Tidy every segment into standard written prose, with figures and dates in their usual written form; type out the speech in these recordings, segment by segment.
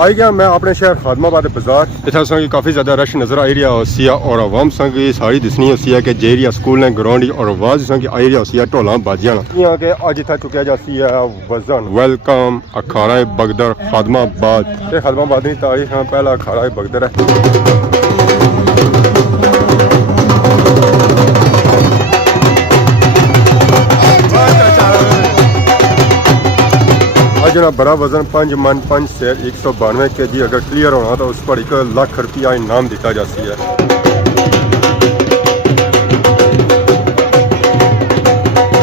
आई गया मैं अपने शहर खादमाबाद बाजार इतना संग काफ़ी ज़्यादा रश नज़र आई रहा होसी और आवाम संग सारी दिसनी होसी है कि जे एरिया स्कूल ने ग्राउंड और आवाज़ संग आई रहा होसी है ढोला बाजियां यहाँ के अज इतना चुकिया जाती है वजन वेलकम अखाड़ा बगदर खादमाबाद ये खादमाबाद की तारीख पहला अखाड़ा बगदर है। जना बड़ा वजन 5 मन 5 से 192 kg अगर क्लियर होना तो उस पर 1 लाख रुपया इनाम दिता जाती है।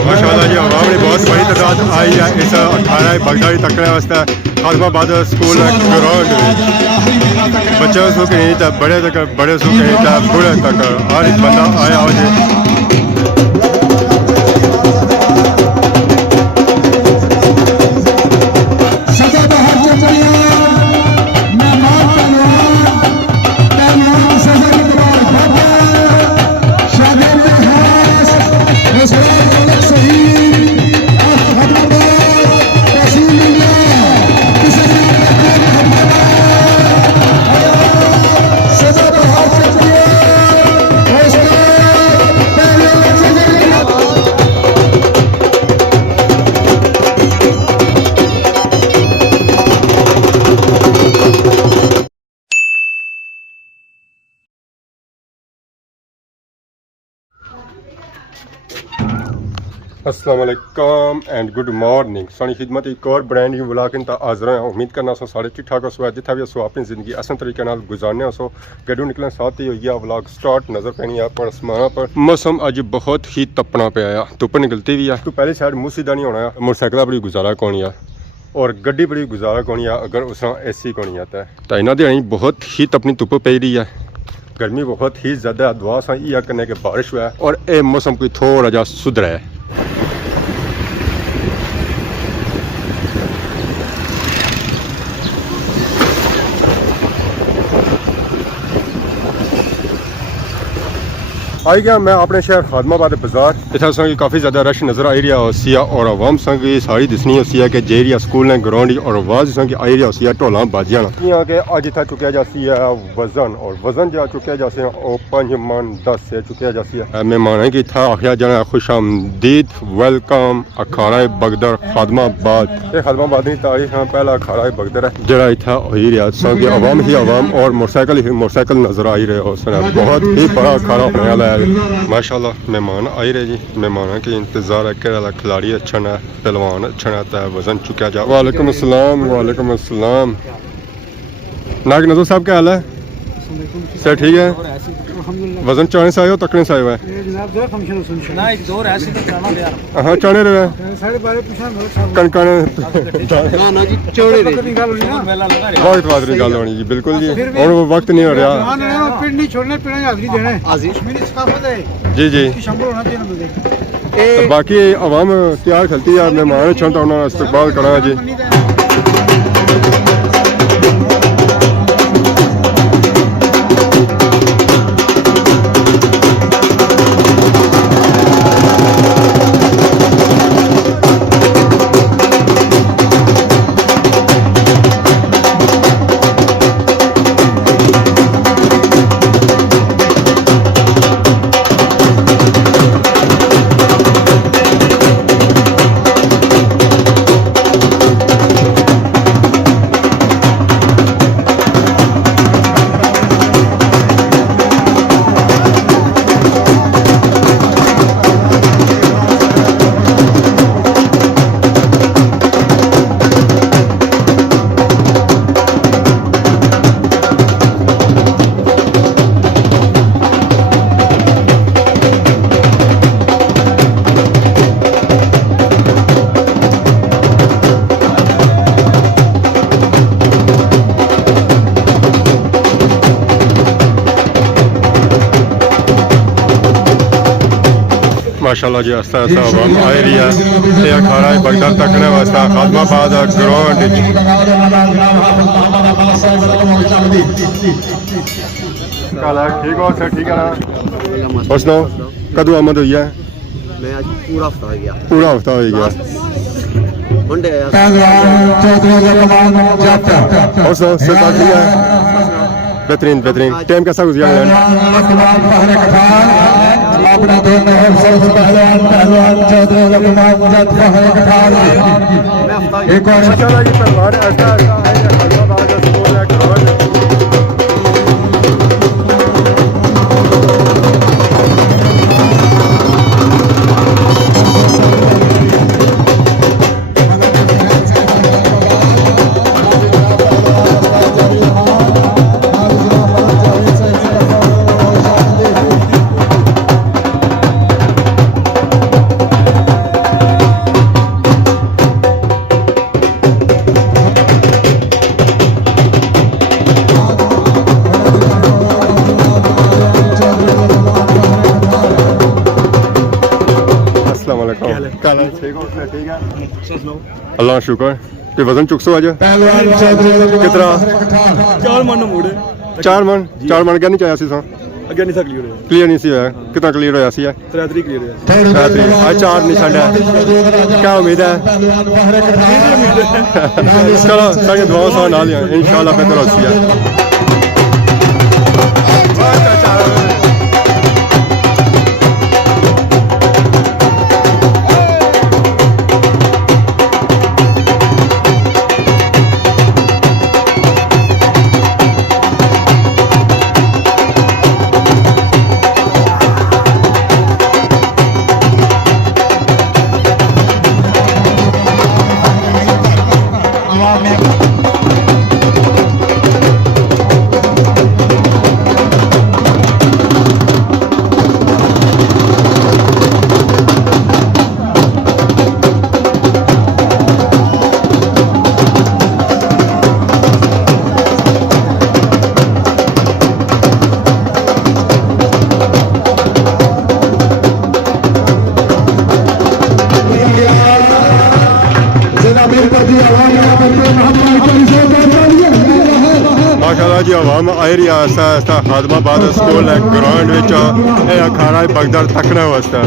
माशाल्लाह जी आवाम ने बहुत बड़ी तादाद आई है इस 18 बगदारी तकने वास्ते खादमाबाद स्कूल ग्राउंड बच्चों से कहीं तक बड़े से कहीं तक बूढ़े तक हर एक बंदा आया हो जी। अस्सलाम वालेकुम एंड गुड मॉर्निंग सानी खिदमत एक और ब्रांड न्यू व्लॉग इन हाजिर हैं। उम्मीद करना सो सारे ठीक ठाक हो जितना भी सो अपनी ज़िंदगी आसान तरीके नाल गुजारने सो गड्डू निकलने साथ ही हुई व्लॉग स्टार्ट नज़र पैनी है पर आसमान पर मौसम अज बहुत ही तपना पे आया धुप निकलती भी है तो पहली साइड मुँह सीधा नहीं होना मोटरसाइकिल बड़ी गुजारा कौनी है और गड्डी बड़ी गुजारा कौनी है अगर उस AC कौनी आता है तो इन्हों दिहाड़ी बहुत ही तपनी धुप पई रही है गर्मी बहुत ही ज़्यादा दुआ सा यह करने के बारिश हुआ है और ये मौसम कोई थोड़ा जा सुधरा है। आई गया मैं अपने शहर खादमाबाद बाजार इतना संग काफ़ी ज़्यादा रश नज़र आई रहा होसी और आवाम संग सारी दिसनी होसी है कि जे एरिया स्कूल ने ग्राउंड और आवाज़ संग आई रहा होसी है ढोला बाजियां यहाँ के अज इतना चुकिया जाती है वजन और वजन जो चुकिया जाते हैं वो 5 मन 10 से चुकिया जाती है। मेहमान की था आखिया जाना खुश आमदीद वेलकम अखाड़ा बगदर खादमाबाद ये खादमाबाद की तारीख पहला अखाड़ा बगदर है जरा इतना हो रहा संग आवाम ही आवाम और मोटरसाइकिल नज़र आई रहे हो बहुत ही बड़ा अखाड़ा होने वाला है। माशाल्लाह मेहमान आई रहे जी मेहमान के इंतजार है कि खिलाड़ी अच्छा ना पहलवान अच्छा ना तो वजन चुका जा। वालेकुम अस्सलाम नाग नजर साहब क्या हाल है सर ठीक है वजन चाने से आए हो तकने से आए हुए हाँ चाने रहे बहुत बात गल होनी जी बिल्कुल जी और वो वक्त नहीं हो रहा जी जी तो बाकी आवाम तैयार खलती है मेहमान अच्छा तो उन्होंने इस्तकबाल करना जी। माशाल्लाह जी आस्ता आस्ता आवाम आ रही है ते अखाड़ा बगदर तकने वास्ते खादमाबाद ग्राउंड ठीक हो सर ठीक है ना और सुनाओ कदों आमद हुई है? मैं आज पूरा हफ्ता हो गया पूरा हफ्ता हो गया पहलवान चौधरी कमान जट और सरकार जी है बेहतरीन बेहतरीन टाइम कैसा गुजरा है कमान पहले कठार अपना दोनों पहलवान चौधरी कमान जट पहले कठार एक और माशाल्लाह जी पहलवान ऐसा है हैदराबाद का स्कूल है ग्राउंड अल्लाह शुक्र ते वजन चुक सो आज कितना 4 मन मोड़े 4 मन क्या नहीं चाहे सी सा अगे नहीं था क्लियर क्लियर नहीं सी होया कितना क्लियर होया सी है 3 क्लियर है आज 4 नहीं छड़ा क्या उम्मीद है चलो सारी दुआओं से नाल इंशाल्लाह बेहतर होसी है माशाल्लाह जी आवाम आई रही है खादमाबाद स्कूल है ग्राउंड अखाड़ा बगदर तकने वास्ते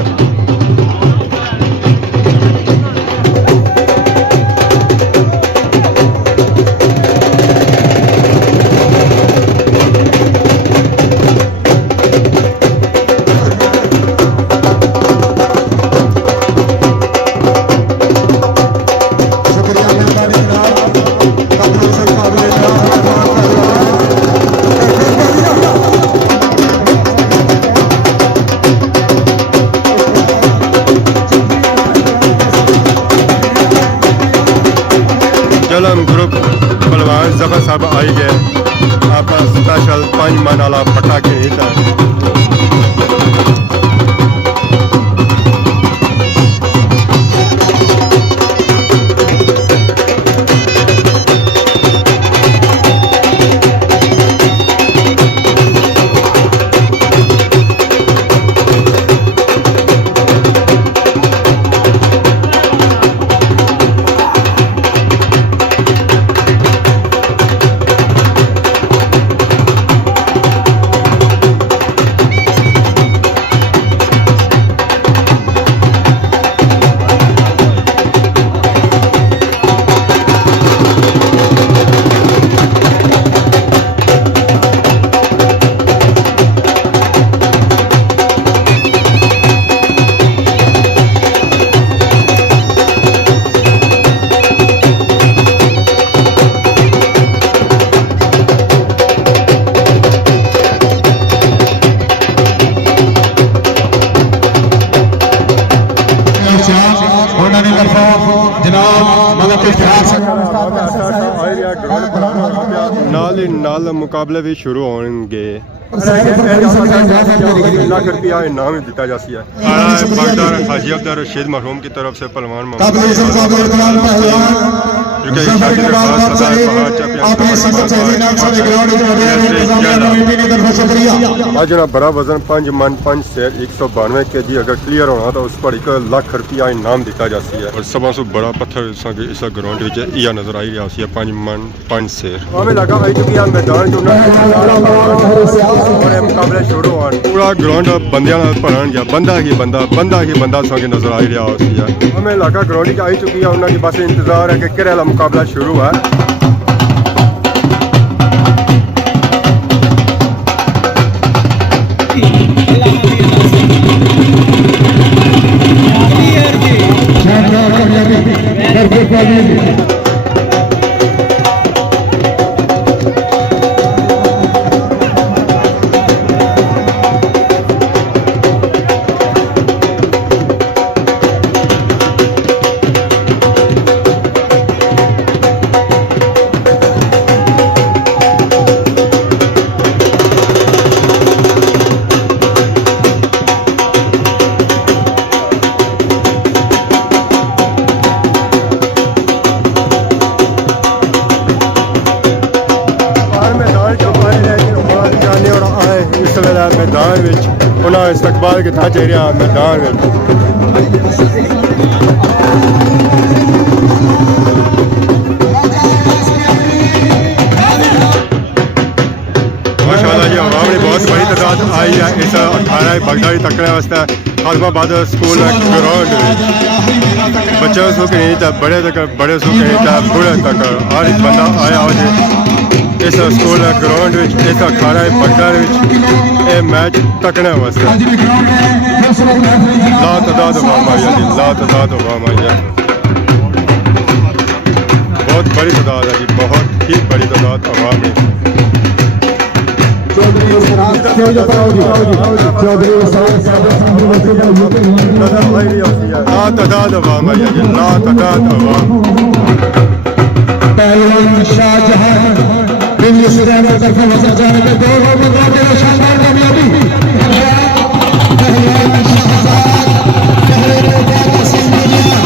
ग्रुप पहलवान जफर साहब आई गए आप स्पेशल 5 मन वाला पटाखे नाल मुकाबले भी शुरू होंगे लाख रुपया इनाम दिता जाती है हाजी अब्दुल रशीद मरहूम की तरफ से पहलवान चुके हैं सफर के बाद आप सभी अपनी संगत सहेली नाम सारे ग्राउंड में मौजूद हैं इंतजामिया कमेटी की तरफ से शुक्रिया आज ना बड़ा वजन 5 मन 5 शेर 192 kg अगर क्लियर होना तो उस पर 1 लाख रुपया इनाम दिता जाती है और सब से बड़ा पत्थर इस ग्राउंड में यह नजर आई रहा है 5 मन 5 शेर हमें लगा आई चुकी है मैदान जो और मुकाबले शुरू हो पूरा ग्राउंड बंदियां भरन गया बंदा ही बंदा संगे नजर आई रहा है हमें लगा ग्राउंड आई चुकी है उन्होंने बस इंतजार है कि किरे वाला मुकाबला शुरू है मैदान उन्होंने इस्तकबाल किया चेहरा मैदान माशाल्लाह जी आवाम ने बहुत बड़ी तादाद आई है इस 18 बगदादी तकड़े वास्ते खालमाबाद स्कूल ग्राउंड बच्चों सो के नहीं था बड़े सो के नहीं था बूढ़े तक हर एक बंदा आया हो इस स्कूल ग्राउंड इस अखाड़ा बगदाद मैच तकने वास्ते ला तादाद अवाम आई है जी ला तादाद अवाम आई है बहुत बड़ी तादाद है जी बहुत ही बड़ी तादाद अवाम है ला तादाद अवाम आई है जी ला तादाद अवाम पहलवान शाहजहां इंग्लिश तरफ वजन जाने के दो बंदों के शानदार कामयाबी पहलवान शाहजहां पहले रोका संभालिया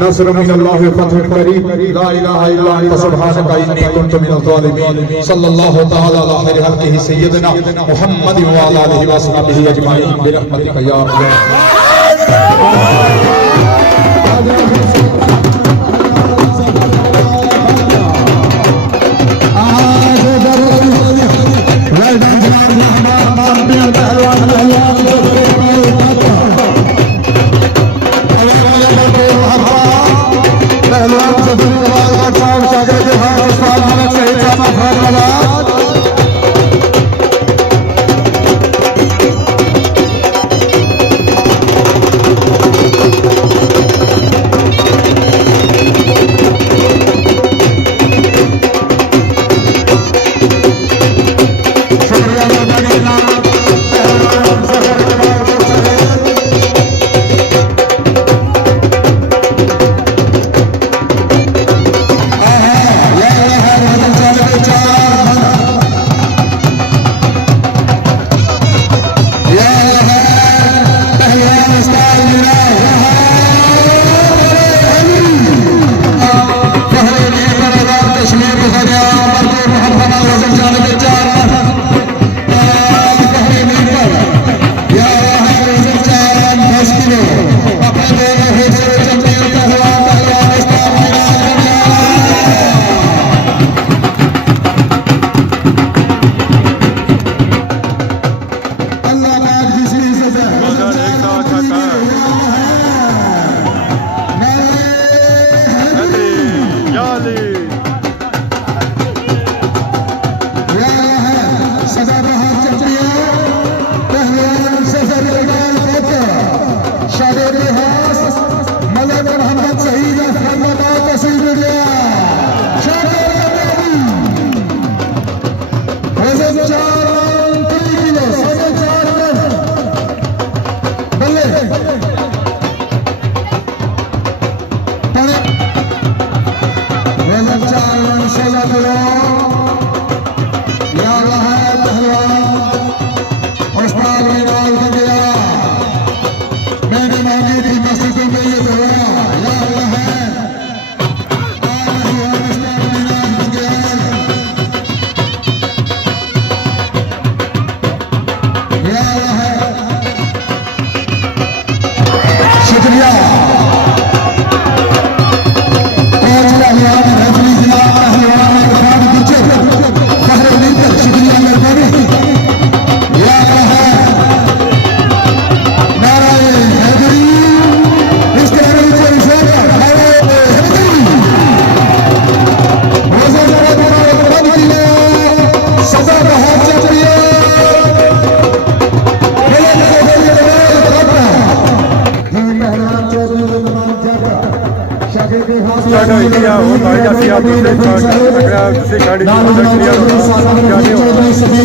नस्र मिनल्लाहि व फतहुन करीम ला इलाहा इल्ला अंत सुब्हानका इन्नी कुन्तु मिनज़ ज़ालिमीन सल्लल्लाहु तआला अला खैरि खल्क़िही सय्यिदना मुहम्मद व अला आलिहि व अस्हाबिही अजमाईन बिरहमतिका या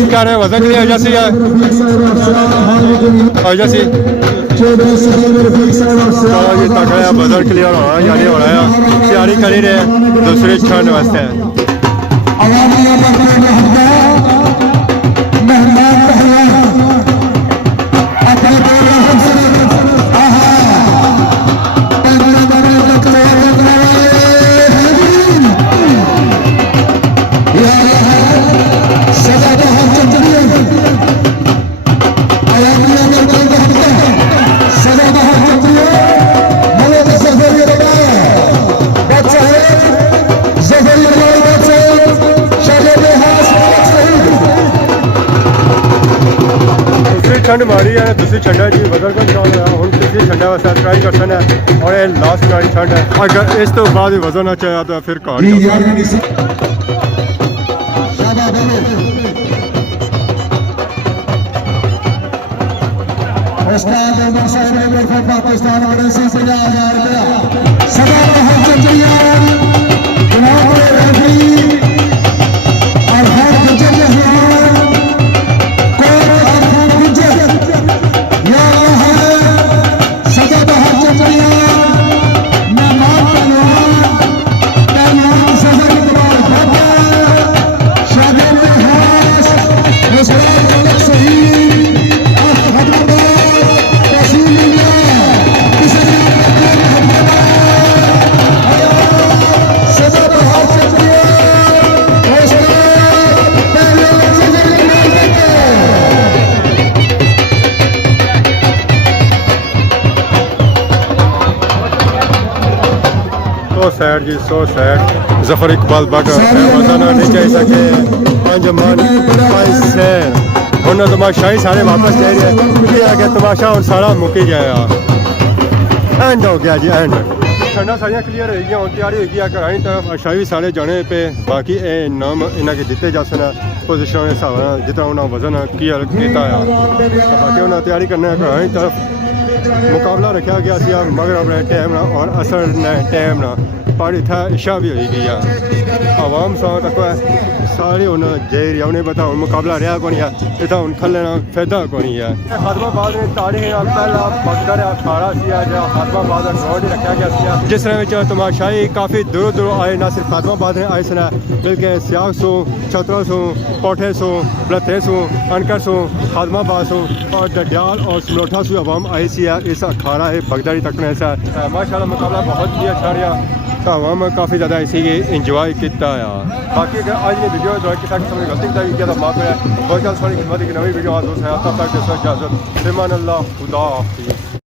क्या रहे वजन के लिए जैसे जैसे ये तगड़ा बजट क्लियर हो रहा है यानी हो रहा है तैयारी कर ही रहे दूसरे क्षण वास्ते ठंड मारी है दूसरी ठंड है जी बदल को चल रहा हूँ तीसरी ठंड वास्ते ट्राई कर सकते हैं और ये लास्ट वाली ठंड है अगर इस तो बाद ही वजन अच्छा तो फिर घर पाकिस्तान सदा सैड जी सो सैड जफर इकबाल बग वजन नहीं चाह सके अंजमान सैर ਹੁਣ तमाशाई सारे वापस जा रहे हैं कि तमाशा और सारा मुक ही गया एंड हो गया जी एंड ठंडा सारियां क्लियर हो गई तैयारी हो गई घरानी तरफ अशाई भी सारे जाने पे बाकी ए नाम इन्हें दिते जा सकते पोजिशन के हिसाब से जितना उन्हें वजन क्लियर किया बाकी उन्हें तैयारी करने घरानी तरफ मुकाबला रखा गया मगर अपने टाइम ना और असर ने टाइम ना पर इतना इशा भी हो गई है आवाम सौ तक सारे हूँ जेर उन्हें पता हूँ मुकाबला रहा कौन है इतना हूँ खलना फायदा कौन है खादमाबाद में तारीख पहला बगदर अखाड़ा से जो खादमाबाद ग्राउंड रखा गया जिस तरह तमाशाई काफ़ी दूर दूर आए ना सिर्फ खादमाबाद में आए सन बल्कि सियाग सो छतरा सो कोठे सो बलथे सो अनकर सो खादमाबाद सो और डडियाल और सनोठा सो अवाम आई सी इस अखाड़ा है बगदारी तकने से माशाल्लाह मुकाबला बहुत ही अच्छा रहा तो अवाम काफ़ी ज़्यादा इसी इंजॉय किया बाकी अगर आज ये वीडियो जो है कि समझ गलती किया तो माफ है बहुत जल्द सारी खिदमत की नई वीडियो आज है तब तक इजाज़त फ़िमान अल्लाह खुदा हाफ़िज़।